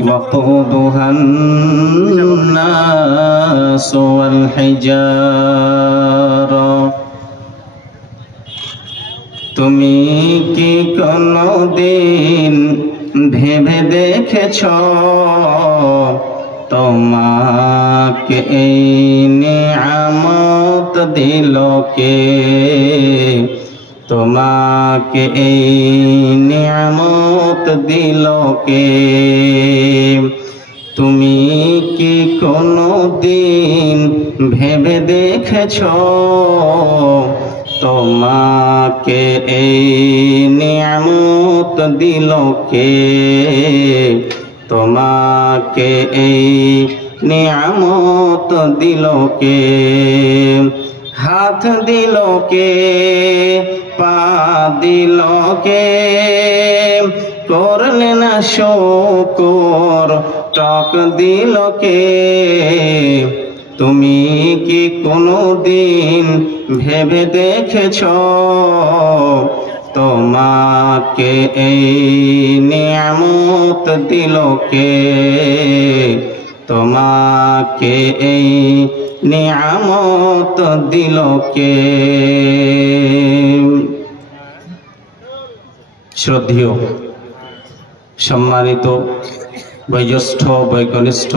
وقودها الناس والحجارة তুমি কি কোনদিন ভেবে দেখেছো তোমাকে এই নিয়ামত দিল কে? তোমাকে এই নিয়ামত দিল কে? তুমি কি কোনদিন ভেবে দেখেছো তোমাকে এই নিয়ামত দিল কে? তোমাকে এই নিয়ামত দিল কে? হাত দিল কে? পা দিল কে? করলে না শুকর টক দিল কে? তুমি কি কোনদিন ভেবে দেখেছো তোমাকে এই নিয়ামত দিল কে? তোমাকে এই নিয়ামত দিল কে? শ্রদ্ধেয় সম্মানিত বয়োজ্যেষ্ঠ বয়োকনিষ্ঠ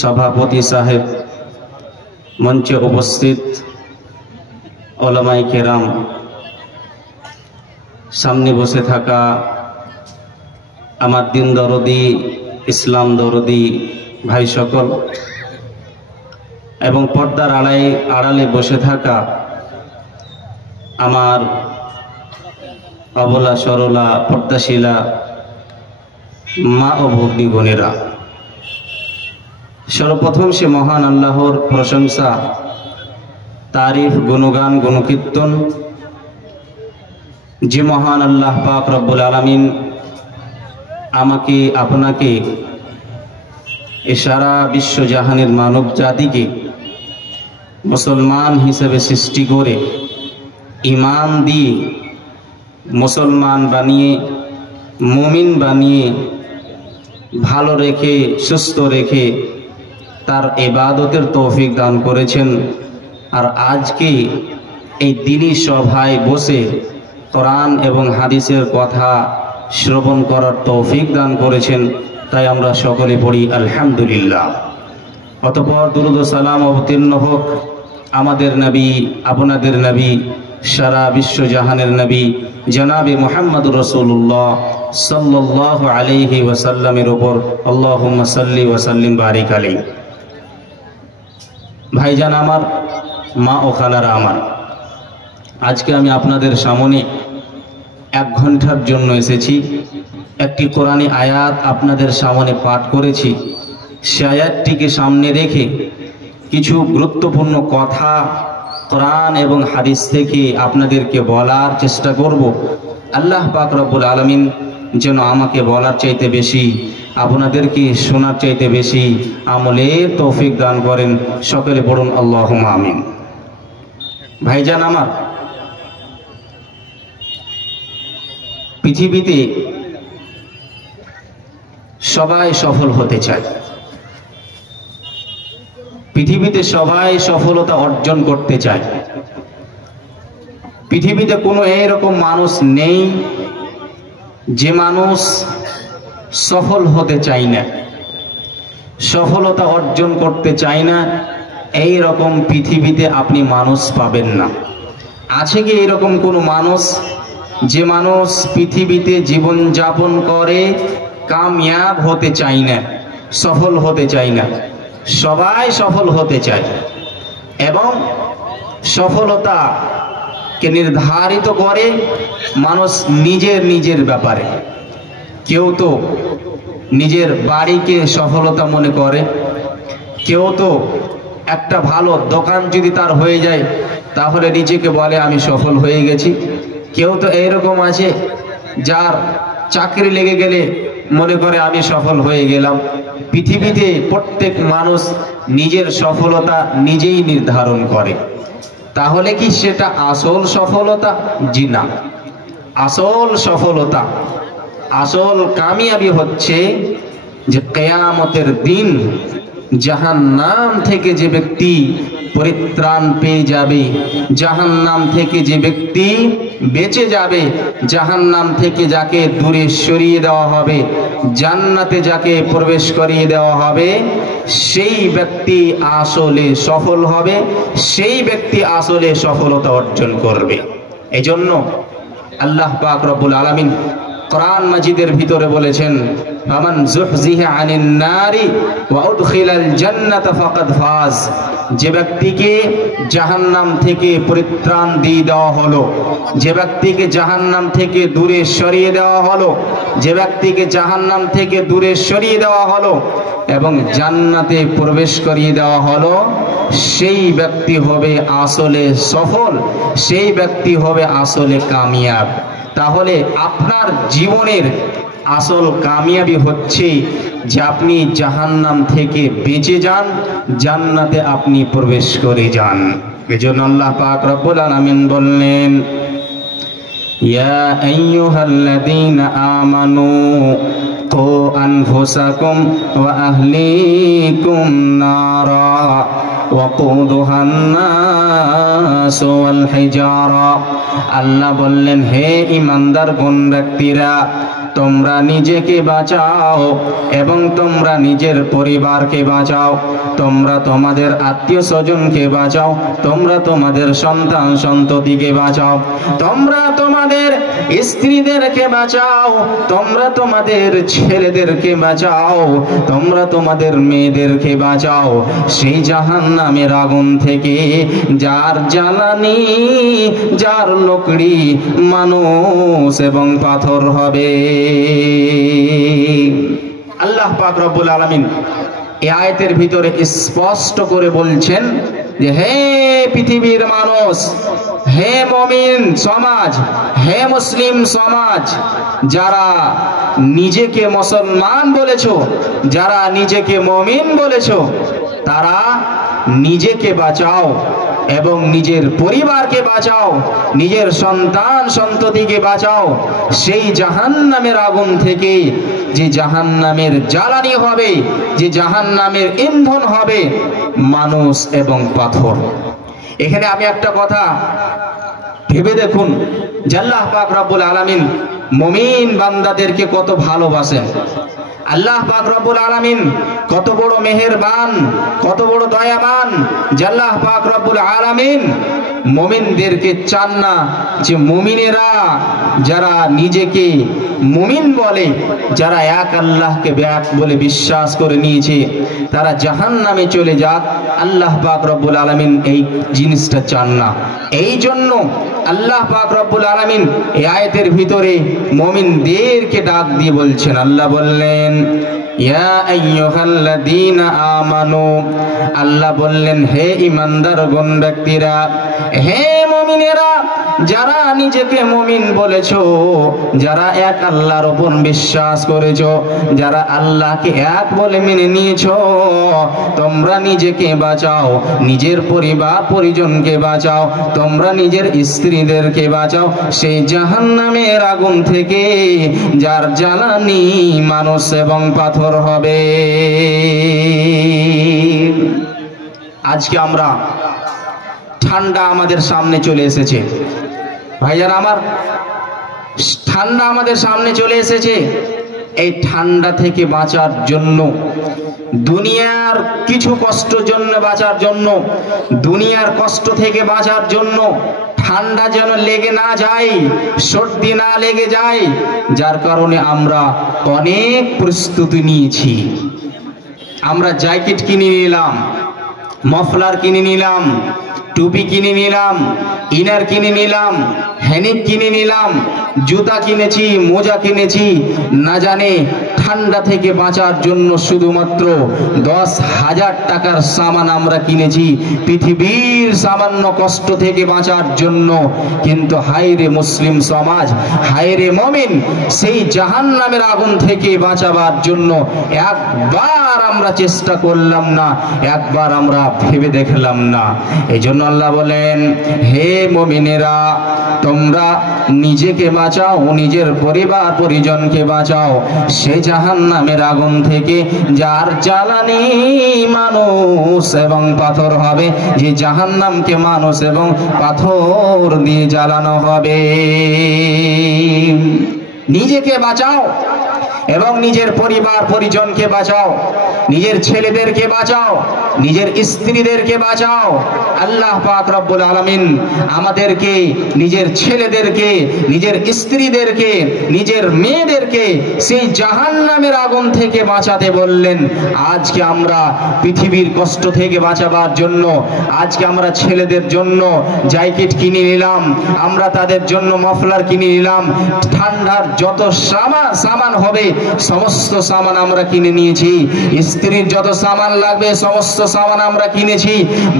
সভাপতি সাহেব, মঞ্চে উপস্থিত ওলামায়ে কেরাম, সামনে বসে থাকা আমার দিন দরদি ইসলাম দরদি ভাই সকল, এবং পর্দার আড়ালে বসে থাকা আমার অবলা সরলা পর্দাশীলা মা ও ভগ্নী বোনেরা, সর্বপ্রথম সে মহান আল্লাহর প্রশংসা, তারিফ, গুণগান, গুণকীর্তন, যে মহান আল্লাহ পাক রব্বুল আলামিন আমাকে আপনাকে এ সারা বিশ্বজাহানের মানব জাতিকে মুসলমান হিসেবে সৃষ্টি করে ঈমান দিয়ে মুসলমান বানিয়ে, মুমিন বানিয়ে, ভালো রেখে সুস্থ রেখে তার ইবাদতের তৌফিক দান করেছেন। আর আজকে এই দিনী সভায় বসে কোরআন এবং হাদিসের কথা শ্রবণ করার তৌফিক দান করেছেন, তাই আমরা সকলে পড়ি আলহামদুলিল্লাহ। অতঃপর দুরূদ ও সালাম অবতীর্ণ হোক আমাদের নবী, আপনাদের নবী, সারা বিশ্বজাহানের নবী জনাবে মুহাম্মদুর রাসূলুল্লাহ সাল্লাল্লাহু আলাইহি ওয়াসাল্লামের উপর। আল্লাহুম্মা সাল্লি ওয়া সাল্লিম বারিক আলাইহি। ভাইজান আমার, মা ও খালারা আমার, আজকে আমি আপনাদের সামনে 1 ঘন্টার জন্য এসেছি। একটি কোরআনী আয়াত আপনাদের সামনে পাঠ করেছি। সে আয়াতটিকে সামনে রেখে কিছু গুরুত্বপূর্ণ কথা কোরআন এবং হাদিস থেকে আপনাদেরকে বলার চেষ্টা করব। আল্লাহ পাক রব্বুল আলামিন যেন আমাকে বলার চাইতে বেশি, আপনাদেরকে শোনার চাইতে বেশি আমলের তৌফিক দান করেন। সকলে পড়ুন আল্লাহুম্মা আমিন। ভাইজান আমার, পৃথিবীতে সবাই সফল হতে চায়, পৃথিবীতে সবাই সফলতা অর্জন করতে চায়। পৃথিবীতে কোনো এইরকম মানুষ নেই যে মানুষ সফল হতে চায় না, সফলতা অর্জন করতে চায় না। এই রকম পৃথিবীতে আপনি মানুষ পাবেন না। আছে কি এরকম কোনো মানুষ যে মানুষ পৃথিবীতে জীবন যাপন করে কামিয়াব হতে চায় না, সফল হতে চায় না? সবাই সফল হতে চায় এবং সফলতাকে নির্ধারিত করে মানুষ নিজের ব্যাপারে। কেউ তো নিজের বাড়িকে সফলতা মনে করে, কেউ তো একটা ভালো দোকান যদি তার হয়ে যায় তাহলে নিজেকে বলে আমি সফল হয়ে গেছি। কেউ তো এইরকম আছে যার চাকরি লেগে গেলে মনে করে আমি সফল হয়ে গেলাম। পৃথিবীতে প্রত্যেক মানুষ নিজের সফলতা নিজেই নির্ধারণ করে। তাহলে কি সেটা আসল সফলতা? জি না। আসল সফলতা, আসল কামিয়াবি হচ্ছে যে কিয়ামতের দিন জাহান্নাম থেকে যে ব্যক্তি পরিত্রাণ পেয়ে যাবে, জাহান্নাম থেকে যে ব্যক্তি বেঁচে যাবে, জাহান্নাম থেকে যাকে দূরে সরিয়ে দেওয়া হবে, জান্নাতে যাকে প্রবেশ করিয়ে দেওয়া হবে, সেই ব্যক্তি আসলে সফল হবে, সেই ব্যক্তি আসলে সফলতা অর্জন করবে। এজন্য আল্লাহ পাক রব্বুল আলামিন কোরআন মাজিদের ভিতরে বলেছেন, ফামান যুহজিহা আনিন নারি ওয়া উদখিলাল জান্নাতা ফাকাদ ফাজ। যে ব্যক্তিকে জাহান্নাম থেকে পরিত্রাণ দিয়ে দেওয়া হলো, যে ব্যক্তিকে জাহান্নাম থেকে দূরে সরিয়ে দেওয়া হলো, যে ব্যক্তিকে জাহান্নাম থেকে দূরে সরিয়ে দেওয়া হলো এবং জান্নাতে প্রবেশ করিয়ে দেওয়া হলো, সেই ব্যক্তি হবে আসলে সফল, সেই ব্যক্তি হবে আসলে কামিয়াব। তাহলে আপনার জীবনের আসল কামিয়াবি হচ্ছে যে আপনি জাহান্নাম থেকে বেঁচে যান, জান্নাতে আপনি প্রবেশ করে যান। এজন্য আল্লাহ পাক রব্বুল আলামিন বললেন, ইয়া আইয়ুহাল্লাযীনা আমানু কু আনফুসাকুম ওয়া আহলিকুম নারা ওয়াকুদুহান নাস ওয়াল হিজারা। আল্লাহ বললেন, হে ঈমানদার গুণ ব্যক্তিরা, তোমরা নিজেকে বাঁচাও এবং তোমরা নিজের পরিবারকে বাঁচাও, তোমরা তোমাদের আত্মীয় স্বজনকে বাঁচাও, তোমরা তোমাদের সন্তান সন্ততিকে বাঁচাও, তোমরা তোমাদের স্ত্রীদেরকে বাঁচাও, তোমরা তোমাদের ছেলেদেরকে বাঁচাও, তোমরা তোমাদের মেয়েদেরকে বাঁচাও সেই জাহান্নামের আগুন থেকে, যার জ্বালানি, যার লকড়ি মানুষ এবং পাথর হবে। আল্লাহ পাক রব্বুল আলামিন এই আয়াতের ভিতরে স্পষ্ট করে বলছেন যে হে পৃথিবীর মানুষ, হে মুমিন সমাজ, হে মুসলিম সমাজ, যারা নিজেকে মুসলমান বলেছো, যারা নিজেকে মুমিন বলেছো, তারা নিজেকে বাঁচাও এবং নিজের পরিবারকে বাঁচাও, নিজের সন্তান সন্ততিকে বাঁচাও সেই জাহান্নামের আগুন থেকে, যে জাহান্নামের জ্বালানি হবে, যে জাহান্নামের ইন্ধন হবে মানুষ এবং পাথর। এখানে আমি একটা কথা ভেবে দেখুন, আল্লাহ পাক রব্বুল আলামিন মুমিন বান্দাদেরকে কত ভালোবাসেন। আল্লাহ পাক রব্বুল আলামিন কত বড় মেহেরবান, কত বড় দয়াবান। আল্লাহ পাক রব্বুল আলামিন মুমিনদেরকে চান না যে মুমিনেরা যারা নিজেকে মুমিন বলে, যারা এক আল্লাহকে এক বলে বিশ্বাস করে নিয়েছে, তারা জাহান্নামে চলে যাক। আল্লাহ পাক রব্বুল আলামিন এই জিনিসটা চান না। এই জন্য আল্লাহ পাক রব্বুল আলামিন এই আয়াতের ভিতরে মুমিনদেরকে ডাক দিয়ে বলছেন, আল্লাহ বললেন ইয়া আইয়ুহাল্লাযীনা আমানু, আল্লাহ বললেন হে ঈমানদার গণ ব্যক্তিরা, হে মুমিনেরা, যারা নিজেকে মুমিন বলেছো, যারা এক আল্লাহর উপর বিশ্বাস করেছো, যারা আল্লাহকে এক বলে মেনে নিয়েছো, তোমরা নিজেকে বাঁচাও, নিজের পরিবার পরিজনকে বাঁচাও, তোমরা নিজের স্ত্রীদেরকে বাঁচাও সেই জাহান্নামের আগুন থেকে, যার জ্বালানি মানুষ এবং পাথর হবে। আজকে আমরা ঠান্ডা আমাদের সামনে চলে এসেছে, ভাইয়ারা আমার, ঠান্ডা আমাদের সামনে চলে এসেছে। এই ঠান্ডা থেকে বাঁচার জন্য, দুনিয়ার কিছু কষ্টের জন্য বাঁচার জন্য, দুনিয়ার কষ্ট থেকে বাঁচার জন্য, ঠান্ডা যেন লেগে না যায়, সর্দি না লেগে যায়, যার কারণে আমরা অনেক প্রস্তুতি নিয়েছি। আমরা জ্যাকেট কিনে নিলাম, মফলার কিনে নিলাম, টুপি কিনে নিলাম, ইনার কিনে নিলাম, হ্যানিক কিনে নিলাম, জুতা কিনেছি, মোজা কিনেছি, না জানে ঠান্ডা থেকে বাঁচার জন্য শুধুমাত্র 10,000 টাকার সামান আমরা কিনেছি পৃথিবীর সামান্য কষ্ট থেকে বাঁচার জন্য। কিন্তু হায়রে মুসলিম সমাজ, হায়রে মুমিন, সেই জাহান্নামের আগুন থেকে বাঁচাবার জন্য একবার আমরা চেষ্টা করলাম না, একবার আমরা ভেবে দেখলাম না। এই জন্য আল্লাহ বলেন, হে মুমিনেরা, তোমরা নিজেকে বাঁচাও, নিজের পরিবার পরিজনকে বাঁচাও সে জাহান্নামের আগুন থেকে, যার জ্বালানি মানুষ এবং পাথর হবে। যে জাহান্নামকে মানুষ এবং পাথর দিয়ে জ্বালানো হবে। নিজেকে বাঁচাও এবং নিজের পরিবার পরিজনকে বাঁচাও, নিজের ছেলেদেরকে বাঁচাও, নিজের স্ত্রীদেরকে বাঁচাও। আল্লাহ পাক রব্বুল আলামিন আমাদেরকে, নিজের ছেলেদেরকে, নিজের স্ত্রীদেরকে, নিজের মেয়েদেরকে সেই জাহান্নামের আগুন থেকে বাঁচাতে বললেন। আজকে আমরা পৃথিবীর কষ্ট থেকে বাঁচাবার জন্য আজকে আমরা ছেলেদের জন্য জ্যাকেট কিনে নিলাম, আমরা তাদের জন্য মাফলার কিনে নিলাম, ঠান্ডার যত সামান হবে সমস্ত সামান আমরা কিনে নিয়েছি, স্ত্রীর যত সামান লাগবে সমস্ত সামান আমরা কিনেছি।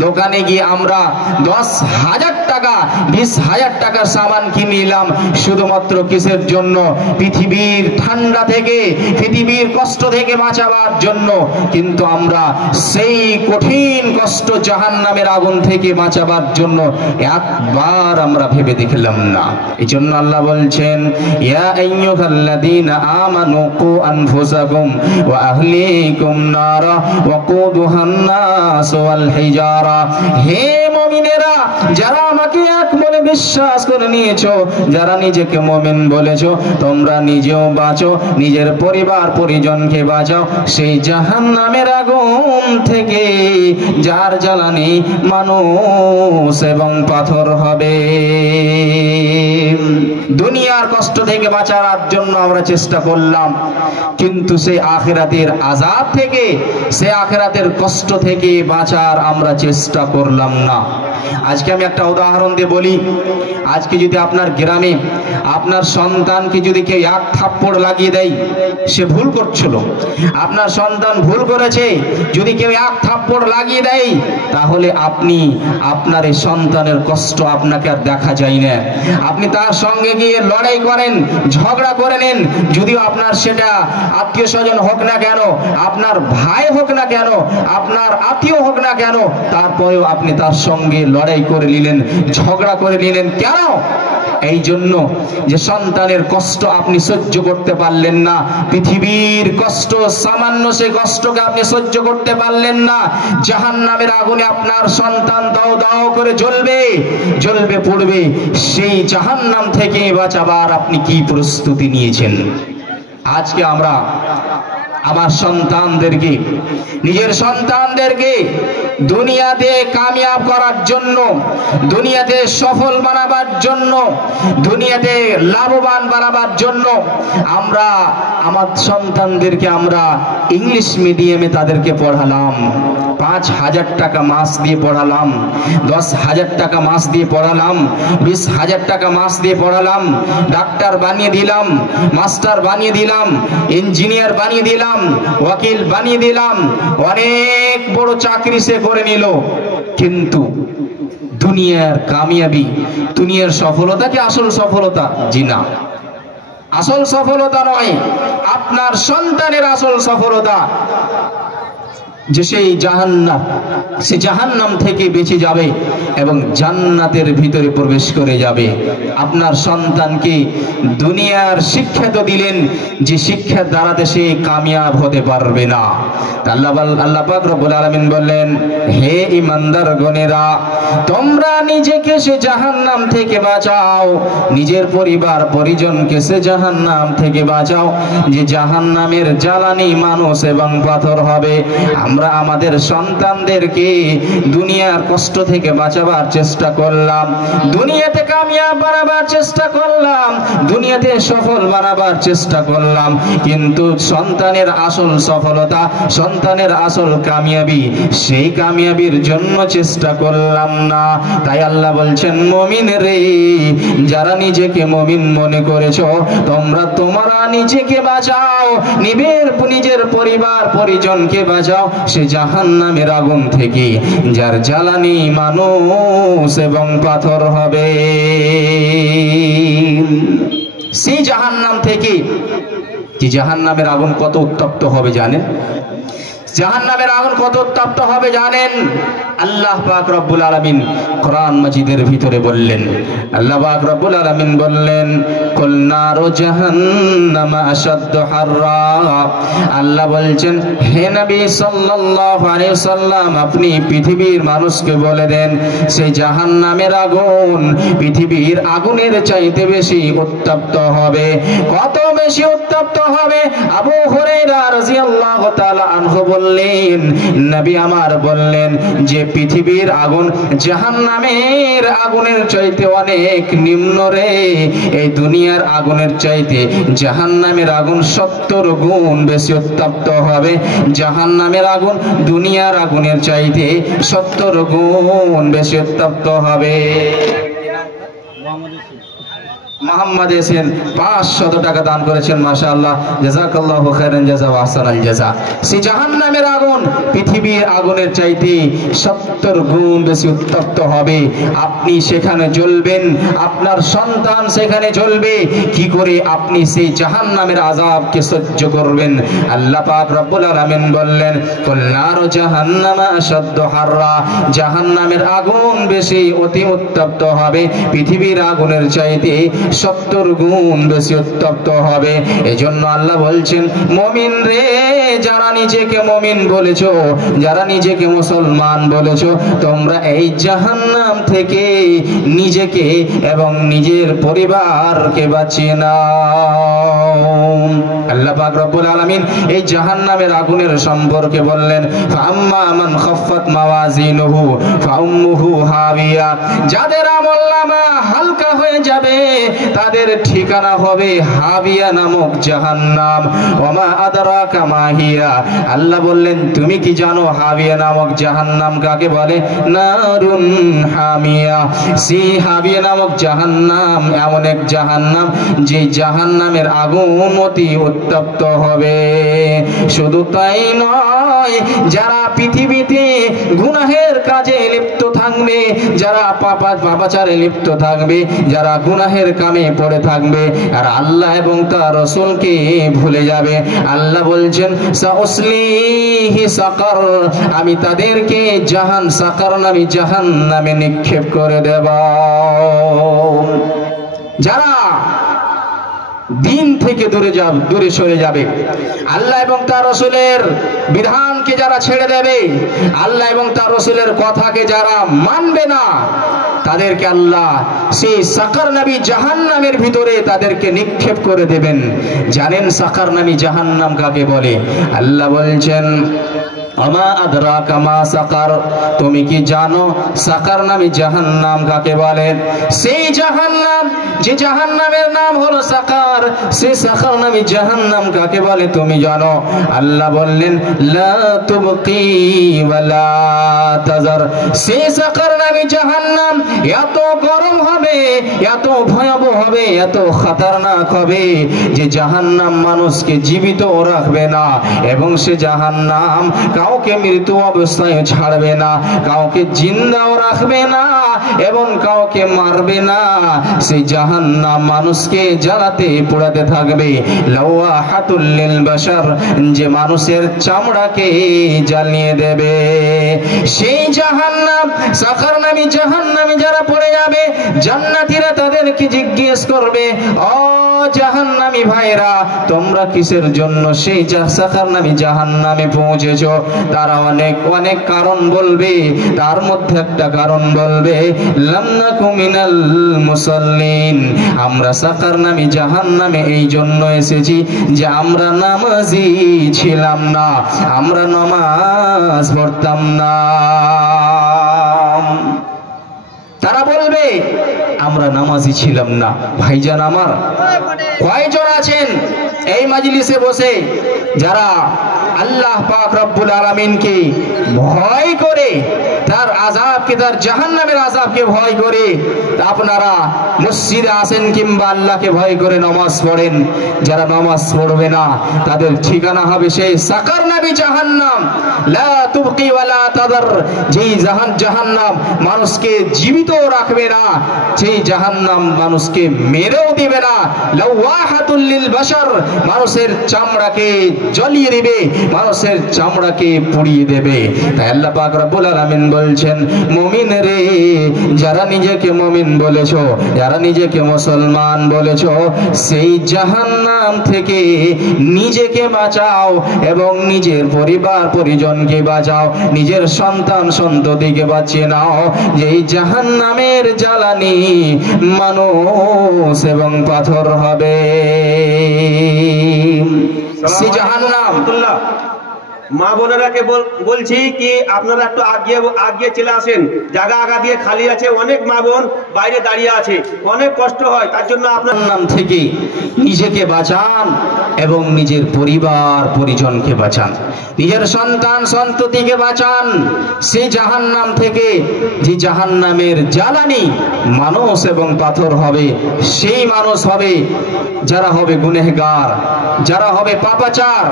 দোকানে গিয়ে আমরা 10,000 টাকা 20,000 টাকার সামান কিনে নিলাম শুধুমাত্র কিসের জন্য? পৃথিবীর ঠান্ডা থেকে, পৃথিবীর কষ্ট থেকে বাঁচাবার জন্য। কিন্তু আমরা সেই কঠিন কষ্ট জাহান্নামের আগুন থেকে বাঁচাবার জন্য একবার আমরা ভেবে দেখলাম না। এই জন্য আল্লাহ বলছেন, ইয়া আইয়ুহাল্লাযীনা আমানু কু আনফুসাকুম ওয়া আহলিকুম নারা ওয়াকুদুহান নাস ওয়াল হিজারা। হে মুমিনেরা, যারা আমাকে এক মনে বিশ্বাস করে নিয়েছো, যারা নিজেকে মুমিন বলেছো, তোমরা নিজেও বাঁচো, নিজের পরিবার পরিজনকে বাঁচাও সেই জাহান্নামের আগুন থেকে, যার জ্বালানি মানুষ এবং পাথর হবে। দুনিয়ার কষ্ট থেকে বাঁচার জন্য আমরা চেষ্টা করলাম, কিন্তু সেই আখিরাতের আযাব থেকে, সে আখিরাতের কষ্ট থেকে বাঁচার আমরা চেষ্টা করলাম না। আজকে আমি একটা উদাহরণ দিয়ে বলি, আজকে যদি আপনার গ্রামে আপনার সন্তানকে যদি কেউ এক থাপ্পড় লাগিয়ে দেয়, সে ভুল করছিল, আপনার সন্তান ভুল করেছে, যদি কেউ এক থাপ্পড় লাগিয়ে দেয়, তাহলে আপনি আপনার এই সন্তানের কষ্ট আপনাকে আর দেখা যায় না। আপনি তার সঙ্গে গিয়ে লড়াই করেন, ঝগড়া করে নেন, যদিও আপনার সেটা আত্মীয় স্বজন হোক না কেন, আপনার ভাই হোক না কেন, আপনার আত্মীয় হোক না কেন, তারপরেও আপনি তার সঙ্গে লড়াই করে নিলেন, ঝগড়া করে নিলেন। কেন? এই জন্য যে সন্তানের কষ্ট আপনি সহ্য করতে পারলেন না, পৃথিবীর কষ্ট, সামান্য সেই কষ্টকে আপনি সহ্য করতে পারলেন না। জাহান্নামের আগুনে আপনার সন্তান দাও দাও করে জ্বলবে, জ্বলবে পড়বে। সেই জাহান্নাম থেকে বাঁচাবার আপনি কি প্রস্তুতি নিয়েছেন? আজকে আমরা আমার সন্তানদেরকে, নিজের সন্তানদেরকে দুনিয়াতে কামিয়াব করার জন্য, দুনিয়াতে সফল বানাবার জন্য, দুনিয়াতে লাভবান বানাবার জন্য আমরা আমার সন্তানদেরকে আমরা ইংলিশ মিডিয়ামে তাদেরকে পড়ালাম। 5,000 টাকা মাস দিয়ে পড়ালাম, 10,000 টাকা মাস দিয়ে পড়ালাম, 20,000 টাকা মাস দিয়ে পড়ালাম, ডাক্তার বানিয়ে দিলাম, মাস্টার বানিয়ে দিলাম, ইঞ্জিনিয়ার বানিয়ে দিলাম, ওয়াকিল বানিয়ে দিলাম, অনেক বড় চাকরি সে করে নিল। কিন্তু দুনিয়ার কামিয়াবি, দুনিয়ার সফলতা কি আসল সফলতা? জি না, আসল সফলতা নয়। আপনার সন্তানের আসল সফলতা যে সেই জাহান্নাম, সে জাহান্নাম থেকে বেঁচে যাবে এবং জান্নাতের ভিতরে প্রবেশ করে যাবে। আপনার সন্তানকে দুনিয়ার শিক্ষা তো দিলেন, যে শিক্ষার দ্বারাতে সে কামিয়াব হতে পারবে না। আল্লাহ পাক রব্বুল আলামিন বললেন, হে ঈমানদারগণেরা, তোমরা নিজেকে সে জাহান্নাম থেকে বাঁচাও, নিজের পরিবার পরিজনকে সে জাহান্নাম থেকে বাঁচাও, যে জাহান্নামের জ্বালানি মানুষ এবং পাথর হবে। আমরা আমাদের সন্তানদেরকে দুনিয়ার কষ্ট থেকে বাঁচাবার চেষ্টা করলাম, দুনিয়াতে কামিয়াব বানাবার চেষ্টা করলাম, দুনিয়াতে সফল বানাবার চেষ্টা করলাম, কিন্তু সন্তানের আসল সফলতা, সন্তানের আসল কামিয়াবি, সেই কামিয়াবির জন্য চেষ্টা করলাম না। তাই আল্লাহ বলছেন, মুমিন রে, যারা নিজেকে মুমিন মনে করেছো, তোমরা নিজেকে বাঁচাও, নিজের পরিবার পরিজনকে বাঁচাও সে জাহান্নামের আগুন থেকে, যার জ্বালানি মানুষ এবং পাথর হবে। সেই জাহান্নাম থেকে, যে জাহান্নামের আগুন কত উত্তপ্ত হবে জানেন? জাহান্নামের আগুন কত উত্তপ্ত হবে জানেন? আল্লাহ পাক রব্বুল আলামিন কোরআন মাজিদের ভিতরে বললেন, আল্লাহ পাক রব্বুল আলামিন বললেন, কুল নারু জাহান্নামা আশাদ্দু হাররা। আল্লাহ বলছেন, হে নবী সাল্লাল্লাহু আলাইহি সাল্লাম, আপনি পৃথিবীর মানুষকে বলে দেন সেই জাহান্নামের আগুন পৃথিবীর আগুনের চাইতে বেশি উত্তপ্ত হবে। কত বেশি উত্তপ্ত হবে? আবু হুরায়রা রাদিয়াল্লাহু তাআলা আনহু বললেন, নবী আমার বললেন যে পৃথিবীর আগুন জাহান্নামের আগুনের চাইতে অনেক নিম্ন রে। এই দুনিয়ার আগুনের চাইতে জাহান্নামের আগুন 70 গুণ বেশি উত্তপ্ত হবে। জাহান্নামের আগুন দুনিয়ার আগুনের চাইতে 70 গুণ বেশি উত্তপ্ত হবে। মোহাম্মদ এসেন 500 টাকা দান করেছেন, মাশাআল্লাহ, জাযাকাল্লাহু খাইরান জাযা ওয়া আহসানাল জাযা। সেই জাহান্নামের আগুন পৃথিবীর আগুনের চাইতে 70 গুণ বেশি উত্তপ্ত হবে। আপনি সেখানে জ্বলবেন, আপনার সন্তান সেখানে জ্বলবে। কি করে আপনি সেই জাহান্নামের আযাবকে সহ্য করবেন? আল্লাহ পাক রব্বুল আলামিন বললেন, কুল নারু জাহান্নামা আশাদ্দু হাররা। জাহান্নামের আগুন বেশি অতি উত্তপ্ত হবে, পৃথিবীর আগুনের চাইতে 70 গুণ বেশি উত্তপ্ত হবে। এজন্য আল্লাহ বলছেন, মুমিন রে, যারা নিজেকে মুমিন বলেছো, যারা নিজেকে মুসলমান বলেছো, তোমরা এই জাহান্নাম থেকে নিজেকে এবং নিজের পরিবারকে বাঁচিয়ে নাও। আল্লাহ পাক রব্বুল আলামিন এই জাহান্নামের আগুনের সম্পর্কে বললেন, ফাম্মা মান খাফফাত মাওয়াজিনুহু ফাউম্মুহু হাবিয়া। যাদের আমলনামা হালকা হয়ে যাবে তাদের ঠিকানা হবে হাবিয়া নামক জাহান্নাম। ওমা আদরাকা মা হিয়া। আল্লাহ বললেন, তুমি কি জানো হাবিয়া নামক জাহান্নাম কাকে বলে? নারুন হামিয়া। সেই হাবিয়া নামক জাহান্নাম এমন এক জাহান্নাম যে জাহান্নামের আগুন অতি উত্তপ্ত হবে। শুধু তাই নয়, যারা পৃথিবীতে গুনাহের কাজে লিপ্ত থাকবে, যারা পাপাচারে লিপ্ত থাকবে, যারা গুনাহের কামে পড়ে থাকবে আর আল্লাহ এবং তার রাসূলকে ভুলে যাবে, আল্লাহ বলছেন, সাউসলিহি সাকার। আমি তাদেরকে সাকার নামে জাহান্নামে নিক্ষেপ করে দেব। যারা দিন থেকে দূরে সরে যাবে, আল্লাহ এবং তার রাসূলের বিধানকে যারা ছেড়ে দেবে, আল্লাহ এবং তার রাসূলের কথাকে যারা মানবে না, তাদেরকে আল্লাহ সেই সাকার নামী জাহান্নামের ভিতরে তাদেরকে নিক্ষেপ করে দেবেন। জানেন সাকার নামী জাহান্নাম কাকে বলে? আল্লাহ বলছেন, আমা আদরাকা মা সাকার। তুমি কি জানো সাকার নামী জাহান্নাম কাকে বলে? সেই জাহান্নাম যে জাহান্নামের নাম হলো সাকার, সেই সাকার নামী জাহান্নাম কাকে বলে তুমি জানো? আল্লাহ বললেন, লা তুবকি ওয়ালা তাজার। সেই সাকার নামী জাহান্নাম এত গরম হবে, এত ভয়াবহ হবে, এত খতরনাক হবে যে জাহান্নাম মানুষকে জীবিত রাখবে না এবং সে জাহান্নাম কাউকে মৃত্যু অবস্থায় ছাড়বে না, কাউকে জিন্দাও রাখবে না এবং কাউকে মারবে না। সেই জাহান্নাম মানুষকে জ্বালাতে পোড়াতে থাকবে। লাওয়াহাতুল লিল বাশার, যে মানুষের চামড়াকে জ্বালিয়ে দেবে। সেই জাহান্নাম সাকার নামী জাহান্নামে যারা পড়ে যাবে, জান্নাতীরা তাদেরকে জিজ্ঞেস করবে, ও জাহান্নামী ভাইরা, তোমরা কিসের জন্য সেই সাকার নামী জাহান্নামে পৌঁছেছো? তারা অনেক অনেক কারণ বলবে, তার মধ্যে একটা কারণ বলবে, লাম নাকু মিনাল মুসাল্লিন। আমরা সাকার নামী জাহান্নামে এই জন্য এসেছি যে আমরা নামাজি ছিলাম না, আমরা নামাজ পড়তাম না। তারা বলবে আমরা নামাজি ছিলাম না। ভাইজান আমার, কয়জন আছেন এই মাজলিসে বসে যারা আল্লাহ পাক রব্বুল আলামিনকে ভয় করে, তার আযাবকে, তার জাহান্নামের আযাবকে ভয় করে আপনারা মসজিদে আসেন কিংবা আল্লাহকে ভয় করে নামাজ পড়েন, যারা নামাজ পড়বে না তাদের ঠিকানা হবে সেই সাকার নামী জাহান্নাম। লা তুবকি ওয়ালা তাদার, যেই জাহান্নাম মানুষকে জীবিত রাখবে না, যেই জাহান্নাম মানুষকে মেরেও দিবে না। লাওয়াহাতুল লিল বাশার, মানুষের চামড়াকে জ্বলিয়ে দিবে, মানুষের চামড়াকে পুড়িয়ে দেবে। তাই আল্লাহ পাক রব্বুল আলামিন বলছেন, মুমিন রে, যারা নিজেকে মুমিন বলেছো, যারা নিজেকে মুসলমান বলেছো, সেই জাহান্নাম থেকে নিজেকে বাঁচাও এবং নিজের পরিবার পরিজনকে বাঁচাও, নিজের সন্তান সন্ততিকে বাঁচিয়ে নাও। যেই জাহান্নামের জ্বালানি মানুষ এবং পাথর হবে। সেই জাহান্নাম। মা বোনেরাকে বলছি কি আপনারা একটু আগে চলে আসেন, জায়গা আগা দিয়ে খালি আছে, অনেক মা বোন বাইরে দাঁড়িয়ে আছে, অনেক কষ্ট হয়, তার জন্য আপনার নাম থেকে নিজেকে বাঁচান এবং নিজের পরিবার পরিজনকে বাঁচান, নিজের সন্তান সন্ততিকে বাঁচান সেই জাহান্নাম থেকে। যে জাহান্নামের জ্বালানি মানুষ এবং পাথর হবে, সেই মানুষ হবে যারা হবে গুনেহগার, যারা হবে পাপাচার,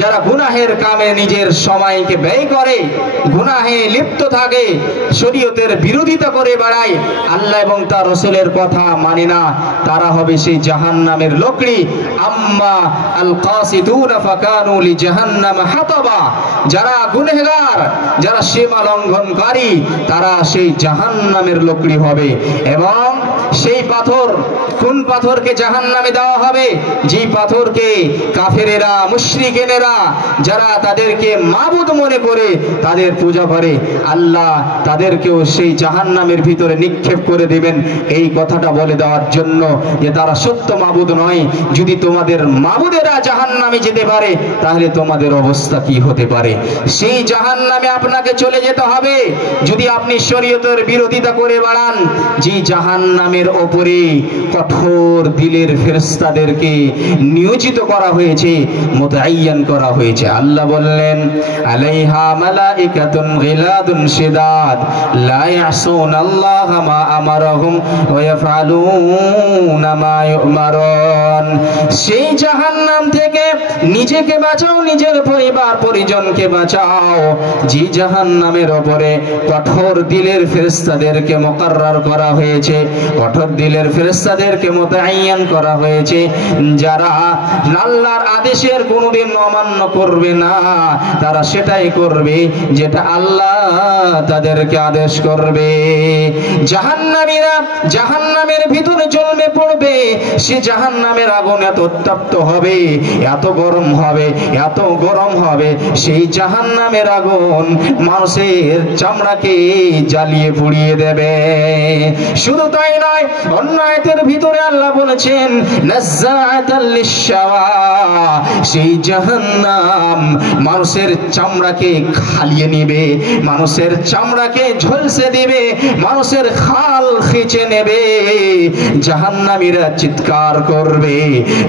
যারা গুনাহের কামে নিজের সময়কে ব্যয় করে, গুনাহে লিপ্ত থাকে, শরীয়তের বিরোধিতা করে বেড়ায়, আল্লাহ এবং তার রাসূলের কথা মানে না, তারা হবে সেই জাহান্নামের লোকড়ি। আম্মা আল কাসিতুনা ফাকানু লি জাহান্নাম হাতাবা, যারা গুনেহগার, যারা সীমা লঙ্ঘনকারী, তারা সেই জাহান্নামের লোকড়ি হবে। এবং সেই পাথর, কোন পাথরকে জাহান্নামে দেওয়া হবে? যেই পাথরকে কাফেরেরা, মুশরিকেরা, যারা তাদেরকে মাবুদ মনে করে তাদের পূজা করে, আল্লাহ তাদেরকেও সেই জাহান্নামের ভিতরে নিক্ষেপ করে দিবেন। এই কথাটা বলে দেওয়ার জন্য যে তারা সত্য মাবুদ নয়। যদি তোমাদের মাবুদেরা জাহান্নামে যেতে পারে, তাহলে তোমাদের অবস্থা কি হতে পারে? সেই জাহান্নামে আপনাকে চলে যেতে হবে যদি আপনি শরীয়তের বিরোধিতা করে বেড়ান। যে জাহান্নামের ওপরে কঠোর দিলের ফেরেশতাদেরকে নিয়োজিত করা হয়েছে, মুতাআয়্যান করা হয়েছে। আল্লাহ বললেন, আলাইহা মালাইকাতুন গিলাদুন শিদাদ লা ইয়াসুনাল্লাহা মা আমারহুম ওয়া ইয়াফআলুনা মা ইউমারুন। সেই জাহান্নাম থেকে নিজেকে বাঁচাও, নিজের পরিবার পরিজনকে বাঁচাও। যে জাহান্নামের উপরে কঠোর দিলের ফেরেশতাদেরকে মুকাররার করা হয়েছে, কঠোর দিলের ফেরেশতাদেরকে মুতাআয়্যান করা হয়েছে, যারা আল্লাহর আদেশের কোনোদিন অমান্য করবে না, তারা সেটাই করবে যেটা আল্লাহ তাদেরকে আদেশ করবে। জাহান্নামীরা জাহান্নামের ভিতরে জ্বলবে পড়বে, সে জাহান্নামের আগুন এত উত্তপ্ত হবে, এত গরম হবে, এত গরম হবে, সেই জাহান্নামের আগুন মানুষের চামড়াকে জ্বালিয়ে পুড়িয়ে দেবে। শুধু তাই নয়, অন্য আয়াতের ভিতরে আল্লাহ বলেছেন, নাজ্জাআতাল লিশ-শাওয়া, সেই জাহান্নাম মানুষের চামড়াকে খালিয়ে নেবে, মানুষের চামড়াকে ঝলসে দিবে, মানুষের খাল খিচে নেবে। জাহান্নামীরা চিৎকার করবে,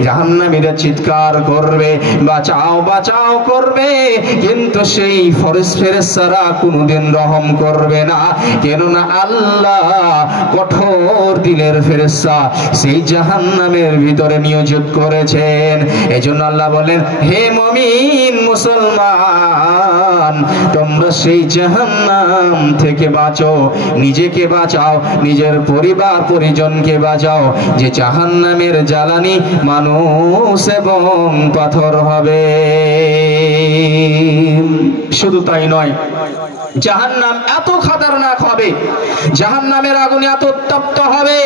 জাহান্নামীরা চিৎকার করবে, বাঁচাও বাঁচাও করবে, কিন্তু সেই ফেরেশতারা কোনোদিন রহম করবে না। কেননা আল্লাহ কঠোর দিলের ফেরেশতা সেই জাহান্নামের ভিতরে নিয়োজিত করেছেন। এজন্য আল্লাহ বলেন, হে মুমিন মুসলমান, তোমরা সেই জাহান্নাম থেকে বাঁচো, নিজেকে বাঁচাও, নিজের পরিবার পরিজনকে বাঁচাও। যে জাহান্নামের জ্বালানি মানুষ এবং পাথর হবে। শুধু তাই নয়, জাহান্নাম এত খতরনাক হবে, জাহান্নামের আগুনে এত উত্তপ্ত হবে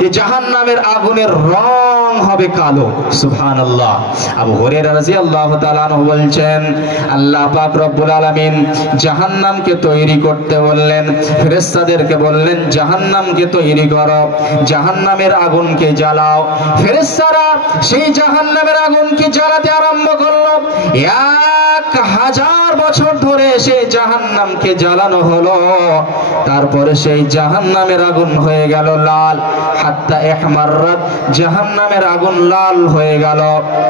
যে জাহান্নামের আগুনের রং হবে কালো। সুবহানাল্লাহ। আবু হুরায়রা রাদিয়াল্লাহু তাআলা আনহু বলছেন, আল্লাহ পাক রব্বুল আলামিন জাহান্নামকে তৈরি করতে বললেন, ফেরেশতাদেরকে বললেন জাহান্নামকে তৈরি করো, জাহান্নামের আগুনকে জ্বালাও। ফেরেশতারা সেই জাহান্নামের আগুনকে জ্বালাতে আরম্ভ করলো। 1000 বছর ধরে সেই জাহান্নামকে জ্বালানো হলো, তারপরে সেই জাহান্নামের আগুন হয়ে গেল লাল, হাত্তা ইহমাররাত, জাহান্নামের আগুন লাল হয়ে গেল।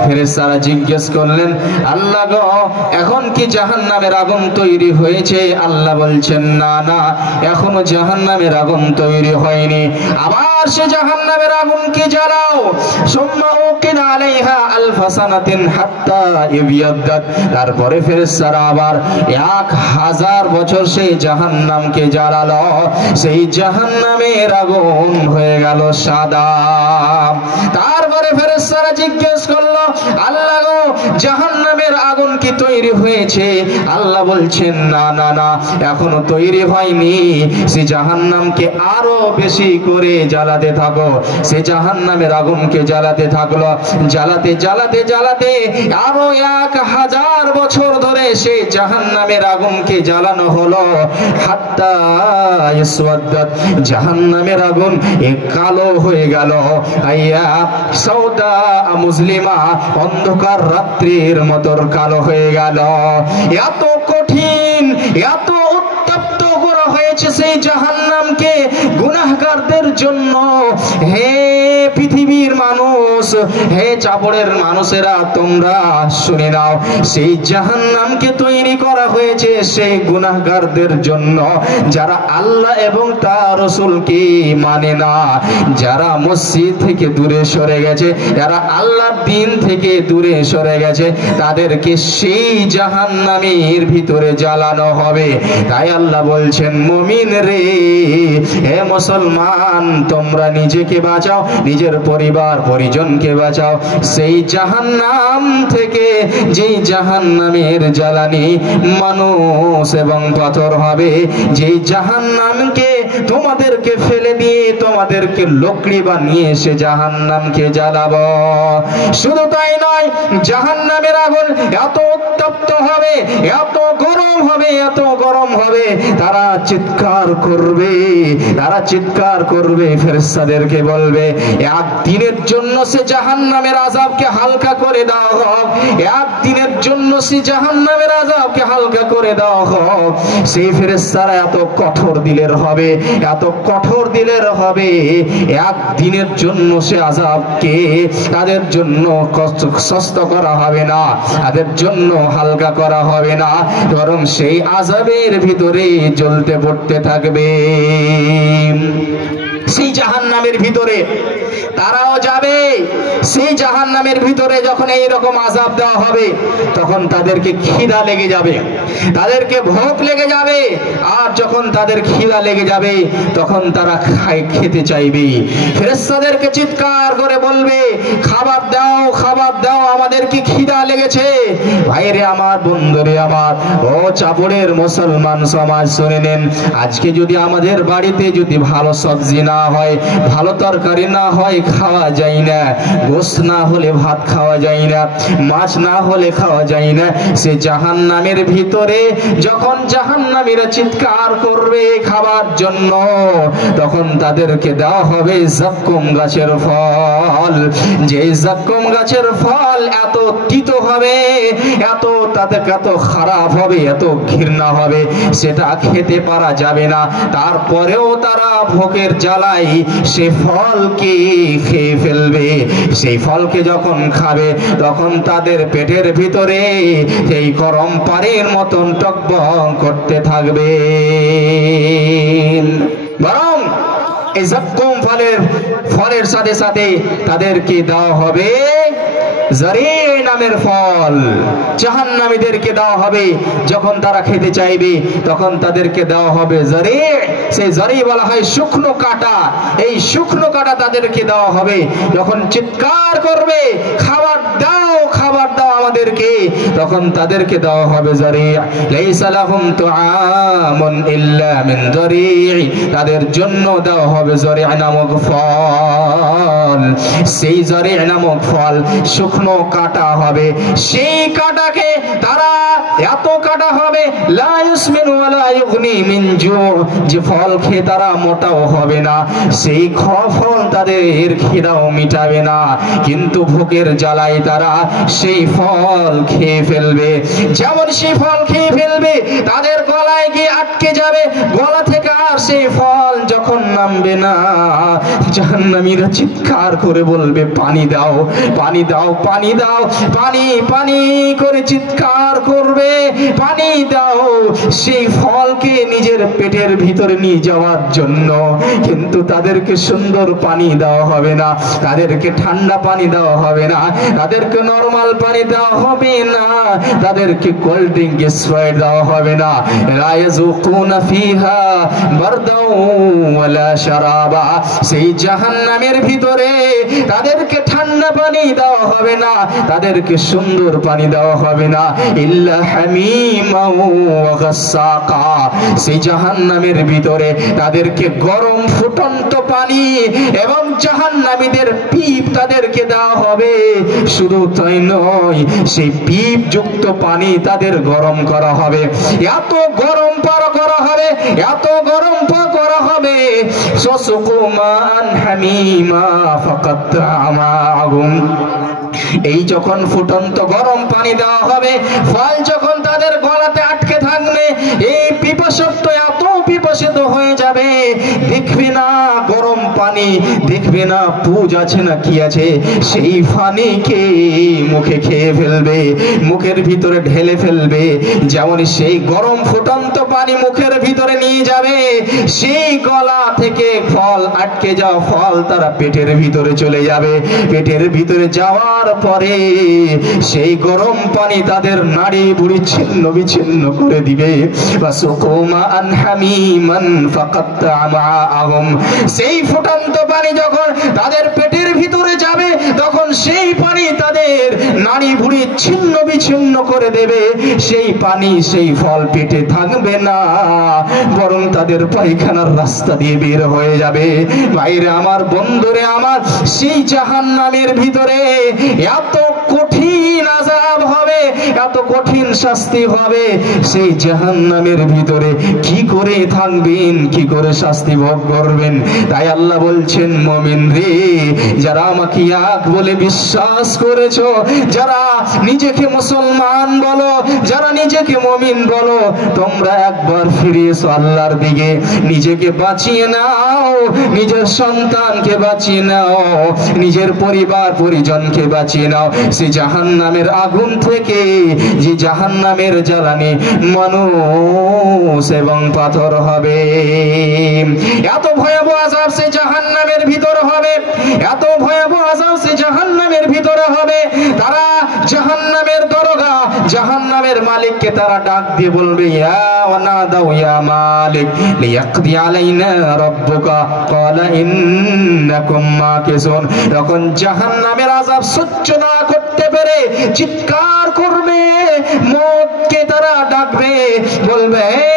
ফেরেশতারা জিজ্ঞেস করলেন, আল্লাহ গো, এখন কি জাহান্নামের আগুন তৈরি হয়েছে? আল্লাহ বলছেন, না না, এখনো জাহান্নামের আগুন তৈরি হয়নি। আবার সে জাহান্নামের আগুনকে জ্বালাও, সুম্মা উকিনা আলাইহা আলফা সানাতিন হাত্তা ইবিয়াদ্দাত, তারপরে ফেরেশতারা আবার 1000 বছর সেই জাহান্নামকে জ্বালালো, সেই জাহান্নামের আগুন হয়ে গেল সাদা। তারপরে ফেরেশতারা জিজ্ঞেস করলো, আল্লাহ গো, জাহান্নামের আগুন কি তৈরি হয়েছে? আল্লাহ বলছেন, না না না, এখনো তৈরি হয়নি। সে জাহান্নামকে আরো বেশি করে জ্বালাতে থাকো। সে জাহান্নামের আগুনকে জ্বালাতে থাকলো, জ্বালাতে জ্বালাতে জ্বালাতে আরো 1000 বছর ধরে সেই জাহান্নামের আগুনকে জ্বালানো হলো, হাত্তা ইসওয়াদ্দাত, জাহান্নামের আগুন কালো হয়ে গেল। আইয়া সাউদা মুসলিমা, অন্ধকার রাত্রির মতো কালো হয়ে গেল। এত কঠিন, এত উত্তপ্ত করা হয়েছে সেই জাহান্নামকে গুনাহগারদের জন্য। হে পৃথিবীর মানুষ, হে চাপড়ের মানুষেরা, তোমরা শুনে নাও, সেই জাহান্নামকে তৈরি করা হয়েছে সেই গুনাহগারদের জন্য, যারা আল্লাহ এবং তার রাসূলকে মানে না, যারা মসজিদ থেকে দূরে সরে গেছে, যারা আল্লাহর দ্বীন থেকে দূরে সরে গেছে, তাদেরকে সেই জাহান্নামের ভিতরে জ্বালানো হবে। তাই আল্লাহ বলছেন, মুমিন রে, হে মুসলমান, তোমরা নিজেকে বাঁচাও, নিজের পরিবার পরিজনকে বাঁচাও সেই জাহান্নাম থেকে, যেই জাহান্নামের জ্বালানি মানুষ এবং পাথর হবে, যেই জাহান্নামকে তোমাদেরকে ফেলে দিয়ে তোমাদেরকে লকড়ি বানিয়ে সে জাহান্নামকে জ্বালাবো। শুধু তাই নয়, জাহান্নামের আগুন এত উত্তপ্ত হবে, এত গরম হবে, এত গরম হবে, তারা চিৎকার করবে, তারা চিৎকার করবে, ফেরেশতাদেরকে বলবে, একদিনের জন্য সে জাহান্নামের আযাবকে হালকা করে দাও হোক, একদিনের জন্য সে জাহান্নামের আযাবকে হালকা করে দাও হোক। সেই ফেরেশতারা এত কঠোর দিলের হবে, এত কঠোর দিলের হবে, একদিনের জন্য সে আযাবকে তাদের জন্য কষ্ট করা হবে না, তাদের জন্য হালকা করা হবে না, বরং সেই আযাবের ভিতরে জ্বলতে পড়তে থাকবে। সেই জাহান্নামের ভিতরে তারাও যাবে। সেই জাহান্নামের ভিতরে যখন এই রকম আযাব দেওয়া হবে, তখন তাদেরকে খিদা লেগে যাবে, তাদেরকে ভোক লেগে যাবে। আর যখন তাদের খিদা লেগে যাবে, তখন তারা খেতে চাইবে। ফেরেশতাদেরকে চিৎকার করে বলবে, খাবার দাও, খাবার দাও, আমাদের কি খিদা লেগেছে। ভাইরে আমার, বন্ধুরে আমার, ও চাপড়ের মুসলমান সমাজ, শুনে নেন, আজকে যদি আমাদের বাড়িতে যদি ভালো সবজি না হয়, ভালো তরকারি না হয়, খাওয়া যায় না, গোশত না হলে ভাত খাওয়া যায় না, মাছ না হলে খাওয়া যায় না। সে জাহান্নামের ভিতরে যখন জাহান্নামীরা চিৎকার করবে খাবার জন্য, তখন তাদেরকে দেওয়া হবে যাক্কুম গাছের ফল। যে যাক্কুম গাছের ফল এত তিতো হবে, এত তাতে এত খারাপ হবে, এত ঘৃণা হবে, সেটা খেতে পারা যাবে না। তারপরেও তারা ভোকের জ্বালায় সে ফলকে খেয়ে ফেলবে। সেই ফলকে যখন খাবে, তখন তাদের পেটের ভিতরে এই গরম পানির মতন টকবক করতে থাকবে। বরং এই যাক্কুম ফলের সাথে সাথে তাদেরকে দেওয়া হবে জারি নামের ফল। জাহান্নামীদেরকে দেওয়া হবে, যখন তারা খেতে চাইবে, তখন তাদেরকে দেওয়া হবে জারি। সেই জারি বলা হয় শুকনো কাটা। এই শুকনো কাটা তাদেরকে দেওয়া হবে। যখন চিৎকার করবে, খাবার দাও, খাবার দাও আমাদেরকে, তখন তাদেরকে দেওয়া হবে জারি। লাইসা লাহুম তুআমুন ইল্লা মিন জারি। তাদের জন্য দেওয়া হবে জারি নামক ফল। সেই জারি নামক ফল শুকনো কাটা হবে। সেই কাটাকে তারা এত কাটা হবে, লা ইউসমিনু ওয়া লা ইউগনি মিন জু, যে ফল খেয়ে তারা মোটাও হবে না, সেই ফল তাদের খিদাও মিটাবে না, কিন্তু ভোগের জ্বালায় তারা সেই ফল খেয়ে ফেলবে। যেমন সেই ফল খেয়ে ফেলবে, তাদের গলায় গিয়ে আটকে যাবে, গলা থেকে আর সেই ফল যখন নামবে না, জাহান্নামীরা চিৎকার করে বলবে পানি দাও, পানি দাও, পানি দাও, পানি পানি করে চিৎকার করবে, পানি দাও সেই ফলকে নিজের পেটের ভিতরে নিয়ে যাওয়ার জন্য। কিন্তু তাদেরকে সুন্দর পানি দেওয়া হবে না, তাদেরকে ঠান্ডা পানি দেওয়া হবে না, তাদেরকে নরমাল পানি দেওয়া হবে না, তাদেরকে কোল্ড ড্রিঙ্ক স্প্রাইট দেওয়া হবে না। লা ইয়াযুকুনা ফিহা বারদাও ওয়ালা শারাবা, সেই জাহান্নামের ভিতরে তাদেরকে ঠান্ডা পানি দেওয়া হবে না, তাদেরকে সুন্দর পানি দেওয়া হবে না, ইল্লা হামিমা ওয়া গাসসাকা, সেই জাহান্নামের ভিতরে তাদেরকে গরম ফুটন্ত পানি এবং জাহান্নামীদের পিপ তাদেরকে দেওয়া হবে। শুধু তাই নয়, সেই পিপ যুক্ত পানি তাদের গরম করা হবে, এত গরম পার করা হবে, এত গরম পার করা হবে। সুকুমান হামিমা ফাকাত্তা আমাহুম, এই যখন ফুটন্ত গরম পানি দেওয়া হবে, ফল যখন তাদের গলাতে আটকে থাকবে, এই পিপাসিত এত পিপাসিত হয়ে যাবে, দেখবে না গরম পানি, দেখবে না পুজ আছে না কি আছে, সেই পানিকে মুখে খেয়ে ফেলবে, মুখের ভিতরে ঢেলে ফেলবে। যেমন সেই গরম ফুটন্ত পানি মুখের ভিতরে নিয়ে যাবে, সেই গলা থেকে ফল আটকে যাওয়া ফল তারা পেটের ভিতরে চলে যাবে, পেটের ভিতরে যাওয়ার পরে সেই গরম পানি তাদের নাড়ি বুড়ি ছিন্ন বিচ্ছিন্ন করে দিবে। সুকুমান হামিমান ফাকাত্তা আমাহুম, সেই ফুটন্ত পানি যখন তাদের পেটের ভিতরে যাবে, তখন সেই পানি তাদের নাড়ি ভুড়ি ছিন্ন বিচ্ছিন্ন করে দেবে। সেই পানি সেই ফল পেটে থাকবে না, বরং তাদের পায়খানার রাস্তা দিয়ে বের হয়ে যাবে। ভাইরে আমার, বন্ধুরে আমার, সেই জাহান্নামের ভিতরে এত কঠিন আযাব হবে, এত কঠিন শাস্তি হবে, সেই জাহান্নামের ভিতরে কি করে থাকবেন, কি করে শাস্তি ভোগ করবেন। তাই আল্লাহ বলছেন, মুমিন রে, যারা আমাকে এক বলে বিশ্বাস করেছো, যারা নিজেকে মুসলমান বলো, যারা নিজেকে মুমিন বলো, তোমরা একবার ফিরে এসো আল্লাহর দিকে, নিজেকে বাঁচিয়ে নাও, নিজের সন্তানকে বাঁচিয়ে নাও, নিজের পরিবার পরিজনকে বাঁচিয়ে নাও সে জাহান্নামের আগুন থেকে, যে জাহান্নামের জ্বালানি মানুষ এবং পাথর হবে। এত ভয়াবহ আযাব সে জাহান্নামের ভিতর হবে, এত ভয়াবহ আযাব সে জাহান্নামের ভিতরে হবে। তারা জাহান্নামের দরগা, জাহান্নামের মালিককে তারা ডাক দিয়ে বলবে, ইয়া ওয়ানাদাউ ইয়া মালিক লিয়াকদি আলাইনা রাব্বুকা ক্বালা ইন্নাকুম মাকিসুন। তখন জাহান্নামের আযাব সহ্য না করতে পেরে চিৎকার করবে, মওতকে তারা ডাকবে, বলবে, হে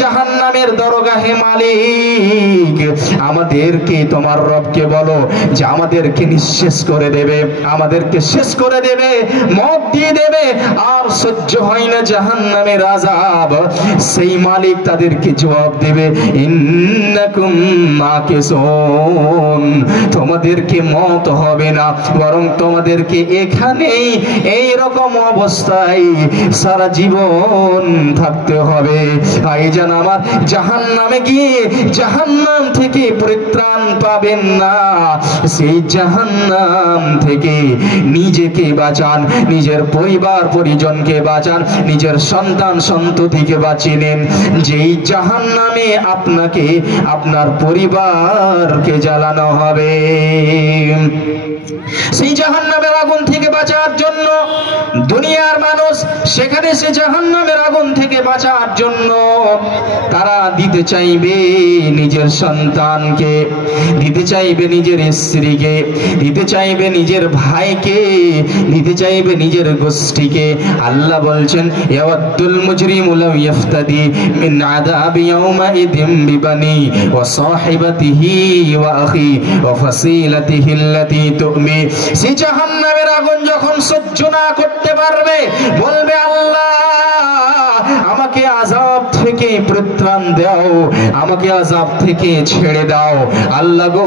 জাহান্নামের দরগা, হে মালিক, আমাদেরকে তোমার রবকে বলো যে আমাদেরকে নিঃশেষ করে দেবে, আমাদেরকে শেষ করে দেবে, মওত দিয়ে দেবে, আর সহ্য হয় না জাহান্নামের আযাব। সেই মালিক তাদেরকে জবাব দেবে, ইন্নাকুম মাকিসুন, তোমাদেরকে মওত হবে না, বরং তোমাদেরকে এখানেই এই রকম অবস্থায় সারা জীবন থাকতে হবে। ভাইজান আমার, জাহান্নামে গিয়ে জাহান্নাম থেকে পরিত্রাণ পাবেন না। সেই জাহান্নাম থেকে নিজেকে বাঁচান, নিজের পরিবার পরিজনকে বাঁচান, নিজের সন্তান সন্ততিকে বাঁচিয়ে নেন। যেই জাহান্নামে আপনাকে আপনার পরিবারকে জ্বালানো হবে, সেই জাহান্নামের আগুন থেকে বাঁচার জন্য দুনিয়ার মানুষ সেখানে সে জাহান্নামের আগুন থেকে বাঁচার জন্য তারা দিতে চাইবে নিজের সন্তানকে, দিতে চাইবে নিজের স্ত্রীকে, দিতে চাইবে নিজের ভাইকে, দিতে চাইবে নিজের গোষ্ঠীকে। আল্লাহ বলছেন, ইয়াওয়াদুল মুজরিমু লাউ ইফতাদি মিন আযাবি ইয়াওমাইযিন বিবানি ওয়া সাহিবাতিহি ওয়া আখি ওয়া ফাসিলাতিহি আল্লাতী তুমি। সেই জাহান্নামের আগুন যখন সহ্য না করতে পারবে, বলবে, আল্লাহ পরিত্রাণ দাও, আমাকে আযাব থেকে ছেড়ে দাও। আল্লাহ গো,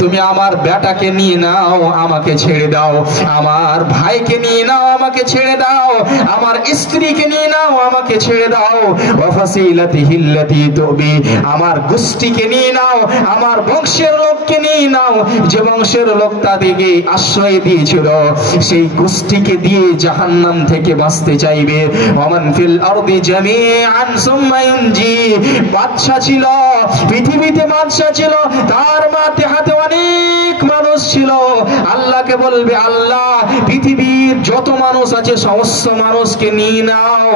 তুমি আমার বেটাকে নিয়ে নাও, আমাকে ছেড়ে দাও। আমার ভাইকে নিয়ে নাও, আমাকে ছেড়ে দাও। আমার স্ত্রীকে নিয়ে নাও, আমাকে ছেড়ে দাও। ওয়া ফাসিলাতিহিল্লাতী তুবি, আমার গোষ্ঠীকে নিয়ে নাও, আমার বংশের লোককে নিয়ে নাও, যে বংশের লোক তাদেরকে আশ্রয় দিয়েছিল, সেই গোষ্ঠীকে দিয়ে জাহান্নাম থেকে বাঁচতে চাইবে। ওয়ামান ফিল আরদি জামিআন সুম্মা ইনজি, বাদশা ছিল পৃথিবীতে, বাদশা ছিল, তার মাথে হাতে অনেক মানুষ ছিল। আল্লাহকে বলবে, আল্লাহ পৃথিবীর যত মানুষ আছে সমস্ত মানুষকে নিয়ে নাও,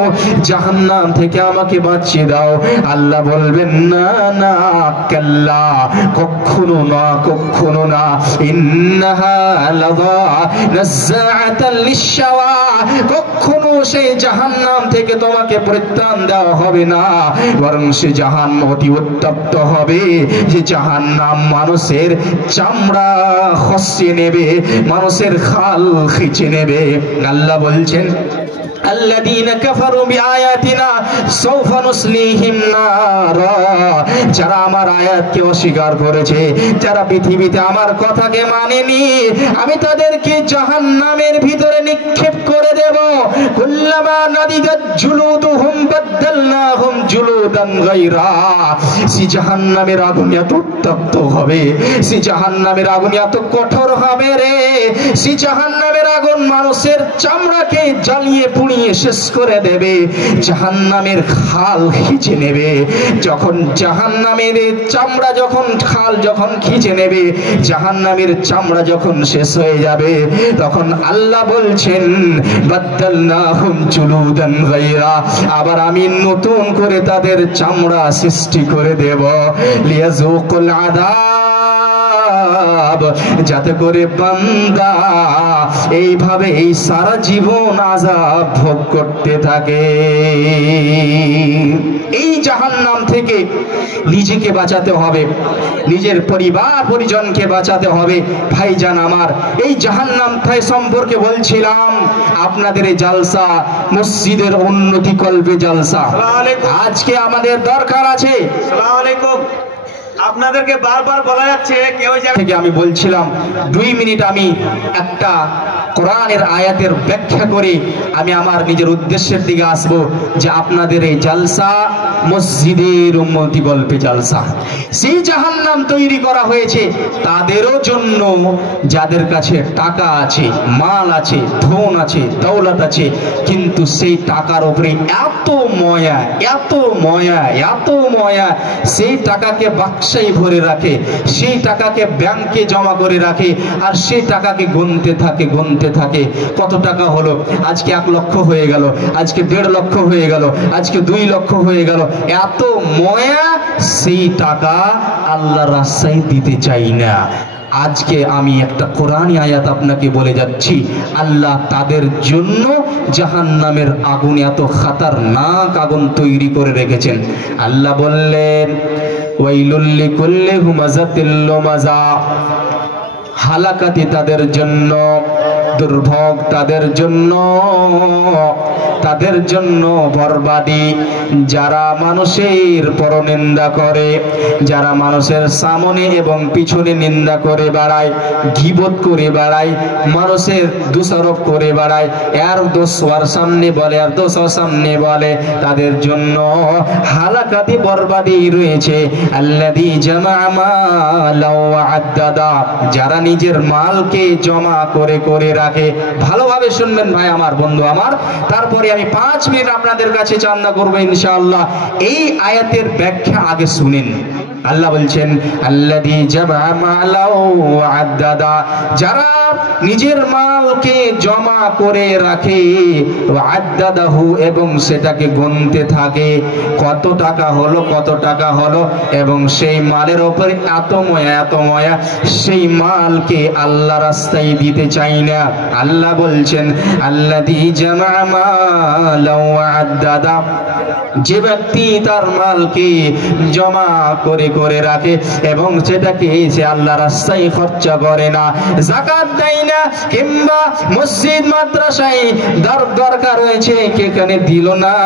জাহান্নাম থেকে আমাকে বাঁচিয়ে দাও। আল্লাহ বলবেন, না না, কাল্লা, কখনো না, কখনো না। ইন্নাহা লাযা নাযাআতাল লিশশাওয়া, কখনো সেই জাহান্নাম থেকে তোমাকে পরিত্রাণ দেওয়া হবে না, বরং সে জাহান্নাম অতি উত্তপ্ত হবে। যে জাহান্নাম মানুষের চামড়া খসিয়ে নেবে, মানুষের খাল খিচে নেবে। আল্লাহ বলছেন, আল্লাযীনা কাফারু বিআয়াতিনা সাওফা নুসলিহিম নারা, যারা আমার আয়াতকে অস্বীকার করেছে, যারা পৃথিবীতে আমার কথাকে মানেনি, আমি তাদেরকে জাহান্নামের ভিতরে নিক্ষেপ করে দেব। কুল্লামা নাদিদাত জুলুদুহুম বাদদালনাহুম জুলুদান গায়রা, সে জাহান্নামের আগুন এত উত্তপ্ত হবে, সে জাহান্নামের আগুন এত কঠোর হবে রে, সে জাহান্নামের আগুন মানুষের চামড়াকে জ্বালিয়ে পুড়িয়ে শেষ করে দেবে, জাহান্নামের খাল খিচে নেবে। যখন জাহান্নামের চামড়া যখন খাল যখন খিচে নেবে, জাহান্নামের চামড়া যখন শেষ হয়ে যাবে, তখন আল্লাহ বলছেন, বাদদালনাহুম জুলুদান গায়রা, আবার আমি নতুন করে তাদের চামড়া সৃষ্টি করে দেব। লিয়াযুকুল আযাব, যাতে করে বান্দা এইভাবে এই সারা জীবন আযাব ভোগ করতে থাকে। এই জাহান্নাম থেকে নিজেকে বাঁচাতে হবে, নিজের পরিবার পরিজনকে বাঁচাতে হবে। ভাইজান আমার, এই জাহান্নাম সম্পর্কে বলছিলাম, আপনাদের এই জালসা মসজিদের উন্নতি কল্পে জালসা আজকে আমাদের দরকার আছে। আসসালামু আলাইকুম। আপনাদেরকে বারবার বলা যাচ্ছে কেউ থেকে আমি বলছিলাম 2 মিনিট আমি একটা কোরআনের আয়াতের ব্যাখ্যা করে আমি আমার নিজের উদ্দেশ্যের দিকে আসব, যে আপনাদের এই জালসা মসজিদের উন্নতি গল্পে জালসা। সেই জাহান্নাম তৈরি করা হয়েছে তাদেরও জন্য যাদের কাছে টাকা আছে, মাল আছে, ধন আছে, দৌলত আছে, কিন্তু সেই টাকার উপরে এত ময়া, এত ময়া, এত ময়া, সেই টাকাকে বাক্সায় ভরে রাখে, সেই টাকাকে ব্যাংকে জমা করে রাখে, আর সেই টাকাকে গুনতে থাকে, গুনতে থাকে। কত টাকা হলো? আজকে 1 লক্ষ হয়ে গেল, আজকে 1.5 লক্ষ হয়ে গেল, আজকে 2 লক্ষ হয়ে গেল। এত ময়া, সেই টাকা আল্লাহর রাস্তায় দিতে চাই না। আজকে আমি একটা কোরআনী আয়াত আপনাকে বলে যাচ্ছি, আল্লাহ তাদের জন্য জাহান্নামের আগুন, এত খাতারনাক আগুন তৈরি করে রেখেছেন। আল্লাহ বললেন, ওয়াইলুল লিকুল্লি হুমাযাতিল লুমাযা, হালাকাতি তাদের জন্য, দুর্ভোগ তাদের জন্য, তাদের জন্য বরবাদি। যারা মানুষের পরনিন্দা করে, যারা মানুষের সামনে এবং পিছনে নিন্দা করে বেড়ায়, গীবত করে বেড়ায়, মানুষের দোষারোপ করে বেড়ায়, এর দোষ ওর সামনে বলে, আর দোষ ওর সামনে বলে, তাদের জন্য হালাকাতি বরবাদি রয়েছে। আল্লাযী জামা মালাও আদ্দাদা, যারা নিজের মালকে জমা করে করে রাখে। ভালোভাবে শুনবেন ভাই আমার, বন্ধু আমার, তারপরে আমি 5 মিনিট আপনাদের কাছে চান্দা করবো ইনশাআল্লাহ। এই আয়াতের ব্যাখ্যা আগে শুনেন। আল্লাহ বলছেন, আল্লাযী জামা মালাও আদ্দাদা, যারা নিজের মালকে জমা করে রাখে, আদ্দাদাহু, এবং সেটাকে গুনতে থাকে, কত টাকা হলো, কত টাকা হলো, এবং সেই মালের উপরে এত ময়া, এত ময়া, সেই মালকে আল্লাহ রাস্তায় দিতে চাই না। আল্লাহ বলছেন, আল্লাযী জামা মালাও আদ্দাদা, যে ব্যক্তি তার মালকে জমা করে করে রাখে এবং সেটাকে সে আল্লাহ রাস্তায় খরচা করে না, যাকাত দেয় না, কিংবা মসজিদ মাদ্রাসায় দরকার হয়েছে সেখানে দিল না,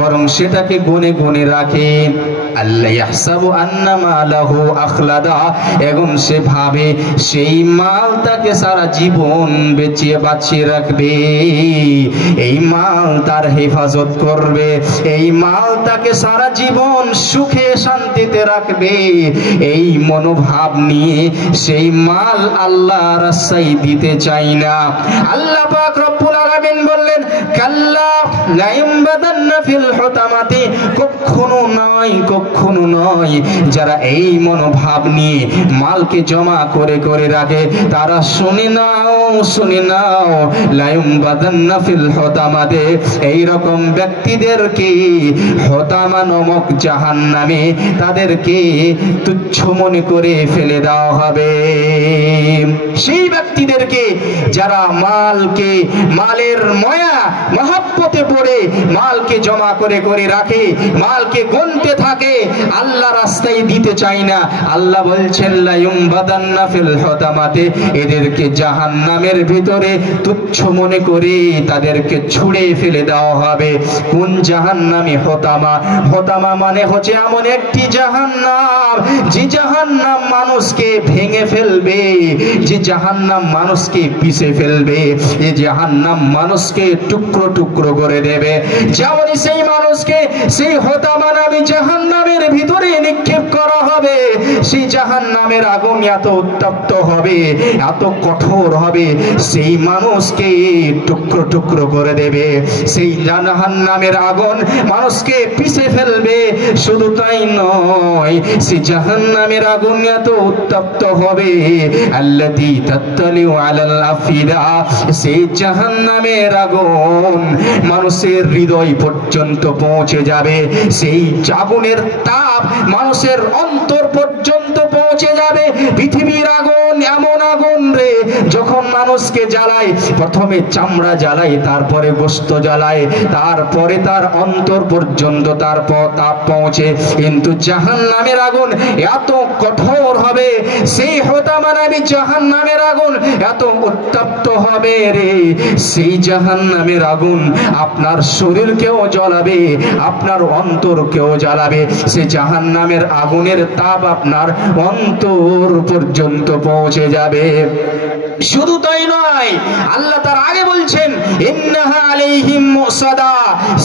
বরং সেটাকে গুনে গুনে রাখে, আল্লাহ ইয়াহসাবু আন্না মালাহু আখলাদা, এবং সে ভাবে সেই মাল তাকে সারা জীবন বাঁচিয়ে রাখবে, এই মাল তার হেফাজত করবে, এই মাল তাকে সারা জীবন সুখে শান্তিতে রাখবে, এই মনোভাব নিয়ে সেই মাল আল্লাহ রাস্তায় দিতে চায় না। আল্লাহ পাক রব্বুল আলামিন বললেন, কাল্লা লা ইউমবাদান্না ফিল হুতামাতি, কখনো নয়, কখনো নয়, যারা এই মনোভাব নিয়ে মালকে জমা করে করে রাখে তারা শুনে নাও, শুনে নাও, লা ইউমবাদান্না ফিল হুতামাতি, এই রকম ব্যক্তিদেরকে হুতামা নামক জাহান্নামে তাদেরকে তুচ্ছ মনে করে ফেলে দেওয়া হবে। সেই ব্যক্তিদেরকে যারা মালকে, মালের মায়া মহব্বতে পড়ে মালকে জমা করে করে রাখে, মালকে গুনতে থাকে, আল্লাহ রাস্তায় দিতে চায় না, আল্লাহ বলছেন লা ইউমবাদান্না ফিল হুতামাতে, এদেরকে জাহান্নামের ভিতরে তুচ্ছ মনে করে তাদেরকে ছুঁড়ে ফেলে দেওয়া হবে। কোন জাহান্নামে? হুতামা। হুতামা মানে হচ্ছে এমন একটি জাহান্নাম যে জাহান্নাম মানুষকে ভেঙে ফেলবে, যে জাহান্নাম মানুষকে পিষে ফেলবে, এই জাহান্নাম মানুষকে টুকরো টুকরো করে দেবে। যেমন সেই মানুষকে সেই হুতামা নামে জাহান্নামের ভিতরে নিক্ষেপ করা হবে, সেই জাহান্নামের আগুন এত উত্তপ্ত হবে, এত কঠোর হবে, সেই মানুষকে টুকরো টুকরো করে দেবে, সেই জাহান্নামের আগুন মানুষকে পিষে ফেলবে। শুধু তাই নয়, সেই জাহান্নামের আগুন এত উত্তপ্ত হবে, আল্লাতী তাত্তালিউ আলাল আফিদা, সেই জাহান্নামের আগুন মানুষের হৃদয় পর্যন্ত পৌঁছে যাবে, সেই আগুনের তাপ মানুষের অন্তর পর্যন্ত পৌঁছে যাবে। পৃথিবীর আগুন এমন আগুন রে, যখন মানুষকে জ্বালায়, প্রথমে চামড়া জ্বালায়, তারপরে গোশত জ্বালায়, তারপরে তার অন্তর পর্যন্ত তার তাপ পৌঁছে, কিন্তু জাহান্নামের আগুন এত কঠোর হবে, সেই হুতামা নামে জাহান্নামের আগুন এত উত্তপ্ত হবে রে, সেই জাহান্নামের আগুন আপনার শরীরকেও জ্বালাবে, আপনার অন্তরকেও জ্বালাবে, সেই জাহান্নামের আগুনের তাপ আপনার অন্তর পর্যন্ত পৌঁছে যাবে। শুধু তাই নয়, আল্লাহ তার আগে বলছেন ইন্নাহা আলাইহিম মুসাদা,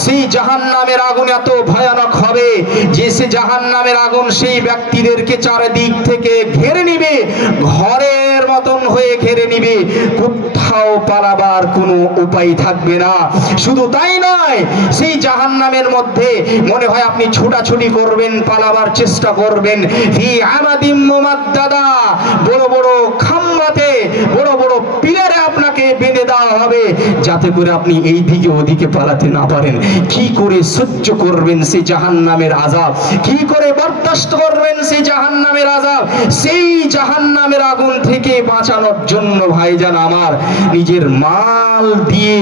সেই জাহান্নামের আগুন এত ভয়ানক হবে যে সে জাহান্নামের আগুন সেই ব্যক্তিদেরকে চারিদিক থেকে ঘিরে নেবে, ঘরের মতন হয়ে ঘিরে নেবে, কোথাও পালাবার কোনো উপায় থাকবে না। শুধু তাই নয়, সেই জাহান্নামের মধ্যে মনে হয় আপনি ছোটাছুটি করবেন, পালাবার চেষ্টা করবেন, ফি আমাদিম মুমাদ্দাদা, বড় বড় খাম্বাতে, বড় বড় পিলারে আপনাকে বেঁধে দেওয়া হবে, যাতে করে আপনি এই দিকে ওদিকে পালাতে না পারেন। কি করে সহ্য করবেন সেই জাহান্নামের আযাব? কি করে বরদাস্ত করবেন সেই জাহান্নামের আযাব? সেই জাহান্নামের আগুন থেকে বাঁচানোর জন্য ভাইজান আমার, নিজের মাল দিয়ে,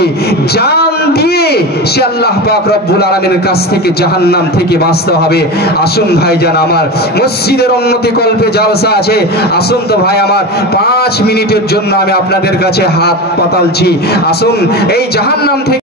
জান দিয়ে সে আল্লাহ পাক রব্বুল আলামিনের কাছ থেকে জাহান্নাম থেকে বাঁচতে হবে। আসুন ভাইজান আমার, মসজিদের উন্নতি কল্পে জালসা আছে, আসুন তো ভাই আমার, 5 মিনিটের জন্য আমি আপনাদের কাছে হাত পাতালছি, আসুন এই জাহান্নাম থেকে